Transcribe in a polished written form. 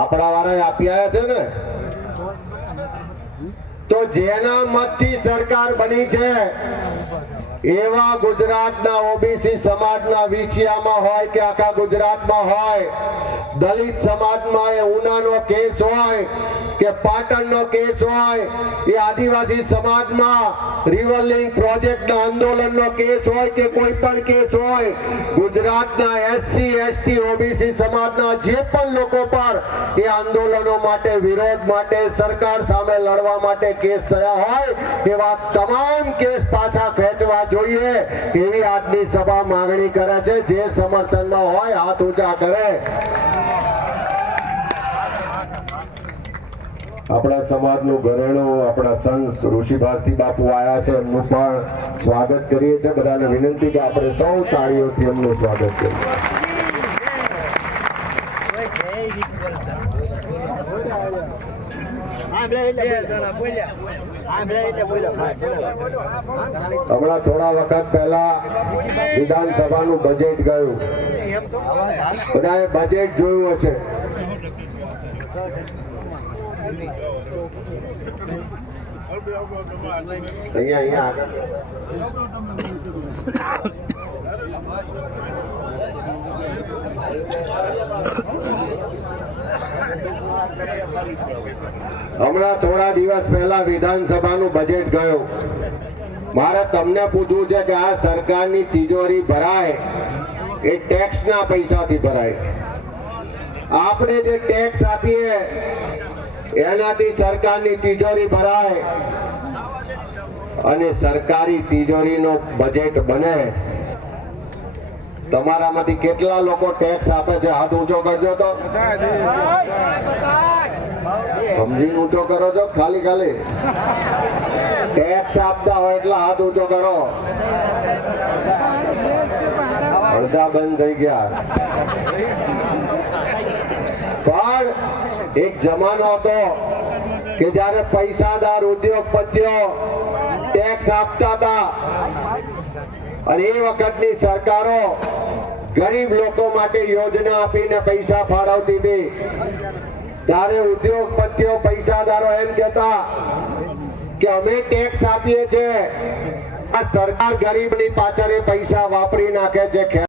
આપણા વાળા આપી આવ્યા છે ને, તો જેના મતથી સરકાર બની છે એવા ગુજરાતના ઓબીસી સમાજના વિછિયામાં હોય કે આખા ગુજરાતમાં હોય, દલિત સમાજમાં એ ઉનાનો કેસ હોય કે પાટણનો કેસ હોય, એ આદિવાસી સમાજમાં રિવરલિંક પ્રોજેક્ટના આંદોલનનો કેસ હોય કે કોઈ પણ કેસ હોય, ગુજરાતના એસસી એસટી ઓબીસી સમાજના જે પણ લોકો પર એ આંદોલનો માટે, વિરોધ માટે, સરકાર સામે લડવા માટે કેસ થયા હોય, એવા તમામ કેસ પાછા ખેંચવા જોઈએ એવી આજની સભા માંગણી કરે છે। જે સમર્થનમાં હોય હાથ ઊંચા કરે। આપણા સમાજનું ઘરેણું આપણા સંત ઋષિ ભારતી બાપુ આયા છે, એમનું પણ સ્વાગત કરીએ છીએ। બધાને વિનંતી કે આપણે સૌ તાળીઓથી એમનું સ્વાગત કરીએ। હમણાં થોડા વખત પહેલા વિધાનસભાનું બજેટ ગયું, બધાએ બજેટ જોયું હશે। અહીંયા હમણાં થોડા દિવસ પહેલા વિધાનસભાનું બજેટ ગયું। મારે તમને પૂછવું છે કે આ સરકારની તિજોરી ભરાય એ ટેક્સના પૈસાથી ભરાય। આપણે જે ટેક્સ આપીએ એનાથી સરકારની તિજોરી ભરાય અને સરકારી તિજોરીનો બજેટ બને। તમારામાંથી કેટલા લોકો ટેક્સ આપે છે? હાથ ઊંચો કરજો તો સમજીને ઊંચો કરો છો। ખાલી ટેક્સ આપતા હોય એટલે હાથ ઊંચો કરો। અડધા બંધ થઈ ગયા। પણ એક જમાનો હતો કે જ્યારે પૈસાદાર ઉદ્યોગપતિઓ ટેક્સ આપતા હતા અને એ વખતની સરકારો ગરીબ લોકો માટે યોજના આપીને પૈસા ફાળવતી હતી। ત્યારે ઉદ્યોગપતિઓ પૈસાદારો એમ કહેતા કે અમે ટેક્સ આપીએ છીએ, આ સરકાર ગરીબની પાછળ પૈસા વાપરી નાખે છે।